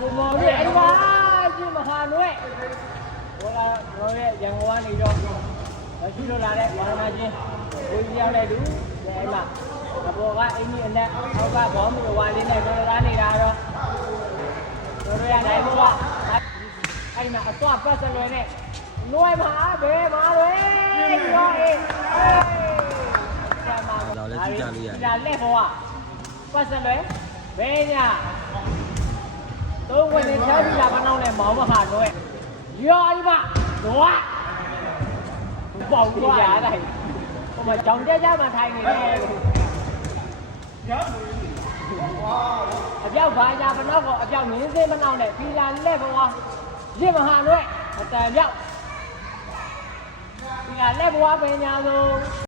ကိုမော်ရဲ့အဲ့ဒါကြည့်မဟာနွဲ့ဟိုကတို့ရဲ့ရန်ကုန်ကနေတော့ရှိလို့လာတဲ့ဝါရဏချင်းကိုကြီးရောက်တဲ့သူအဲ့မှာအပေါ်ကအင်းကြီးအနဲ့အောက်ကဘောမီဝါလေးနဲ့တို့ကားနေတာတော့တို့ရနိုင်ဘောအဲ့မှာအသွားပတ်စလွယ်နဲ့နွဲ့မှာဘဲမှာလွယ်ရောအေးเราเล่นที่จารีอ่ะ ဒါလက်ဘောကပတ်စလွယ်ဘဲညာသုံးဝင်နေချားပြီးလာမနှောင်းနဲ့မောင်းမဟာနွဲ့ရောဒီမှာနွားပေါက်သွားရတယ်ဟိုမှာကြောင်ကြမှာထိုင်နေတယ်အပြောက်ဘာညာမနှောက်တော့အပြောက်နင်းစင်းမနှောက်နဲ့ဖီလာလက်ဘောရစ်မဟာနွဲ့အတန်ပြောက်ဖီလာလက်ဘောပဲညာဆုံး